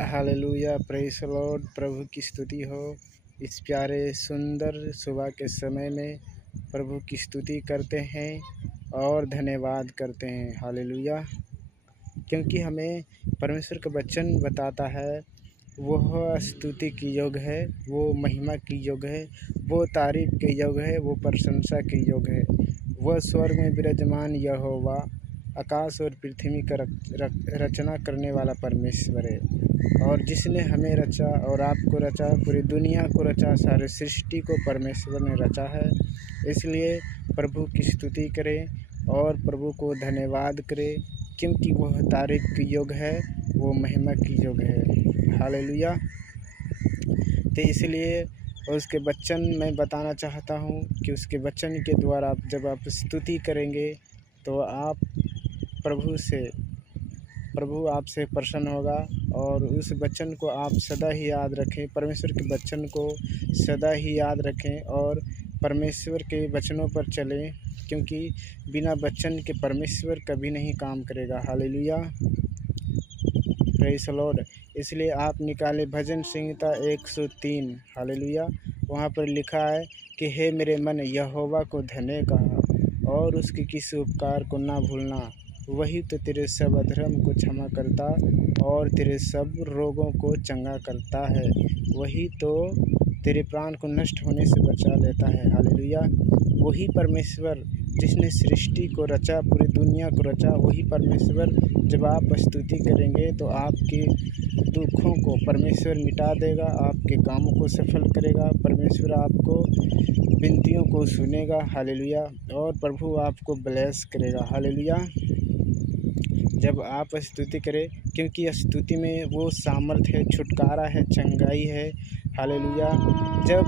Hallelujah, praise the Lord. प्रभु की स्तुति हो। इस प्यारे सुंदर सुबह के समय में प्रभु की स्तुति करते हैं और धन्यवाद करते हैं। हालेलुया, क्योंकि हमें परमेश्वर का वचन बताता है वह स्तुति की योग्य है, वो महिमा की योग्य है, वो तारीफ़ के योग्य है, वो प्रशंसा के योग्य है। वह स्वर्ग में विराजमान यहोवा, आकाश और पृथ्वी का रचना करने वाला परमेश्वर है। और जिसने हमें रचा और आपको रचा, पूरी दुनिया को रचा, सारे सृष्टि को परमेश्वर ने रचा है। इसलिए प्रभु की स्तुति करें और प्रभु को धन्यवाद करें, क्योंकि वह तारीफ़ की योग्य है, वो महिमा की योग्य है। हालेलुया। तो इसलिए उसके वचन मैं बताना चाहता हूँ कि उसके वचन के द्वारा जब आप स्तुति करेंगे तो प्रभु आपसे प्रसन्न होगा। और उस वचन को आप सदा ही याद रखें, परमेश्वर के वचन को सदा ही याद रखें और परमेश्वर के वचनों पर चलें, क्योंकि बिना वचन के परमेश्वर कभी नहीं काम करेगा। Hallelujah, praise the Lord. इसलिए आप निकालें भजन संहिता 103। हालेलुया, वहाँ पर लिखा है कि हे मेरे मन, यहोवा को धन्य कहा और उसके किसी उपकार को ना भूलना। वही तो तेरे सब अधर्म को क्षमा करता और तेरे सब रोगों को चंगा करता है। वही तो तेरे प्राण को नष्ट होने से बचा लेता है। हालेलुया, वही परमेश्वर जिसने सृष्टि को रचा, पूरी दुनिया को रचा, वही परमेश्वर जब आप स्तुति करेंगे तो आपके दुखों को परमेश्वर मिटा देगा, आपके कामों को सफल करेगा। परमेश्वर आपको विनतियों को सुनेगा। हालेलुया, और प्रभु आपको ब्लेस करेगा। हालेलुया, जब आप स्तुति करें, क्योंकि स्तुति में वो सामर्थ है, छुटकारा है, चंगाई है। हालेलुया, जब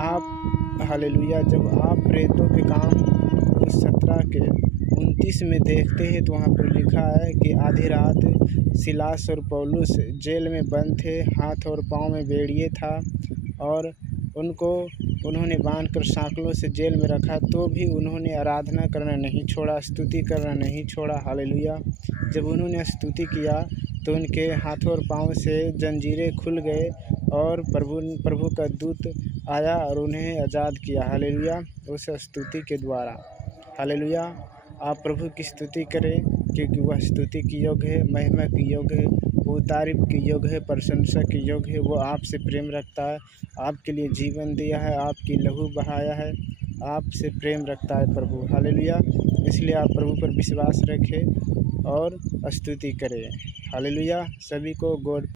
आप प्रेरितों के काम 17 के 29 में देखते हैं तो वहाँ पर लिखा है कि आधी रात सिलास और पौलुस जेल में बंद थे, हाथ और पाँव में बेड़िए था और उन्होंने बांधकर सांकलों से जेल में रखा, तो भी उन्होंने आराधना करना नहीं छोड़ा, स्तुति करना नहीं छोड़ा। हालेलुया, जब उन्होंने स्तुति किया तो उनके हाथों और पाँव से जंजीरें खुल गए और प्रभु का दूत आया और उन्हें आज़ाद किया। हालेलुया, उस स्तुति के द्वारा। हालेलुया, आप प्रभु की स्तुति करें, क्योंकि वह स्तुति की योग्य है, महिमा की योग्य है, वो तारीफ़ की योग्य है, प्रशंसा की योग्य है। वो आपसे प्रेम रखता है, आपके लिए जीवन दिया है, आपकी लहू बहाया है, आपसे प्रेम रखता है प्रभु। हालेलुया, इसलिए आप प्रभु पर विश्वास रखें और स्तुति करें। हालेलुया, सभी को गॉड